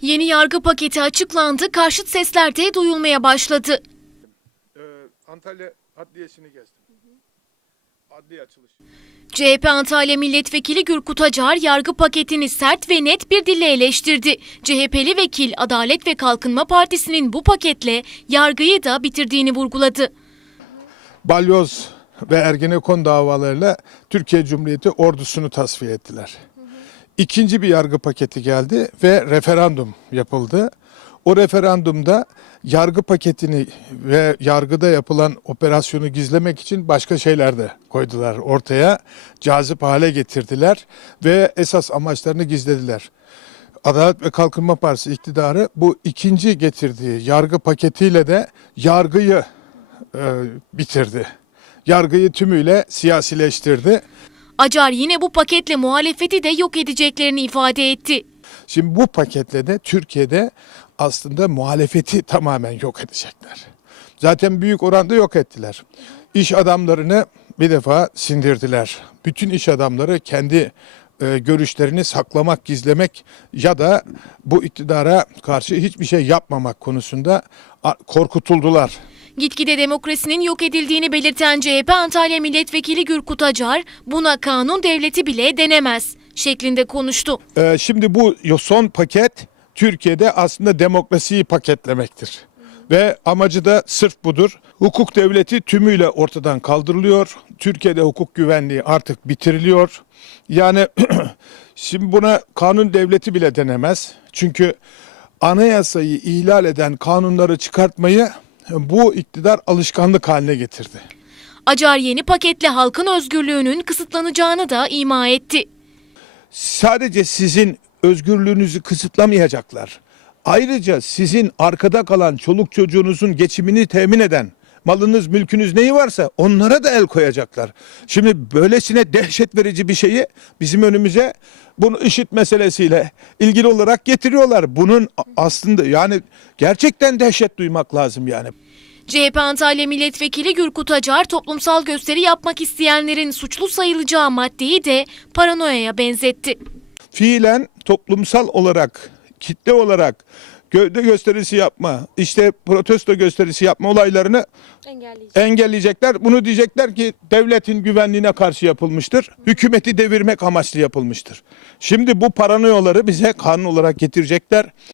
Yeni yargı paketi açıklandı, karşıt sesler de duyulmaya başladı. Ee, Antalya Adliyesi'ni gezdim. Adliye açılışı. CHP Antalya Milletvekili Gürkut Acar yargı paketini sert ve net bir dille eleştirdi. CHP'li vekil Adalet ve Kalkınma Partisi'nin bu paketle yargıyı da bitirdiğini vurguladı. Balyoz ve Ergenekon davalarıyla Türkiye Cumhuriyeti ordusunu tasfiye ettiler. İkinci bir yargı paketi geldi ve referandum yapıldı. O referandumda yargı paketini ve yargıda yapılan operasyonu gizlemek için başka şeyler de koydular ortaya. Cazip hale getirdiler ve esas amaçlarını gizlediler. Adalet ve Kalkınma Partisi iktidarı bu ikinci getirdiği yargı paketiyle de yargıyı e, bitirdi. Yargıyı tümüyle siyasileştirdi. Acar yine bu paketle muhalefeti de yok edeceklerini ifade etti. Şimdi bu paketle de Türkiye'de aslında muhalefeti tamamen yok edecekler. Zaten büyük oranda yok ettiler. İş adamlarını bir defa sindirdiler. Bütün iş adamları kendi e, görüşlerini saklamak, gizlemek ya da bu iktidara karşı hiçbir şey yapmamak konusunda korkutuldular. Gitgide demokrasinin yok edildiğini belirten CHP Antalya Milletvekili Gürkut Acar, buna kanun devleti bile denemez şeklinde konuştu. Ee, şimdi bu son paket Türkiye'de aslında demokrasiyi paketlemektir. Ve amacı da sırf budur. Hukuk devleti tümüyle ortadan kaldırılıyor. Türkiye'de hukuk güvenliği artık bitiriliyor. Yani şimdi buna kanun devleti bile denemez. Çünkü anayasayı ihlal eden kanunları çıkartmayı bu iktidar alışkanlık haline getirdi. Acar yeni paketle halkın özgürlüğünün kısıtlanacağını da ima etti. sadece sizin özgürlüğünüzü kısıtlamayacaklar. Ayrıca sizin arkada kalan çoluk çocuğunuzun geçimini temin eden malınız, mülkünüz neyi varsa onlara da el koyacaklar. Şimdi böylesine dehşet verici bir şeyi bizim önümüze bunu IŞİD meselesiyle ilgili olarak getiriyorlar. Bunun aslında yani gerçekten dehşet duymak lazım yani. CHP Antalya Milletvekili Gürkut Acar toplumsal gösteri yapmak isteyenlerin suçlu sayılacağı maddeyi de paranoyaya benzetti. fiilen toplumsal olarak, kitle olarak gövde gösterisi yapma, işte protesto gösterisi yapma olaylarını engelleyecekler. Bunu diyecekler ki devletin güvenliğine karşı yapılmıştır. Hükümeti devirmek amaçlı yapılmıştır. Şimdi bu paranoyaları bize kanun olarak getirecekler.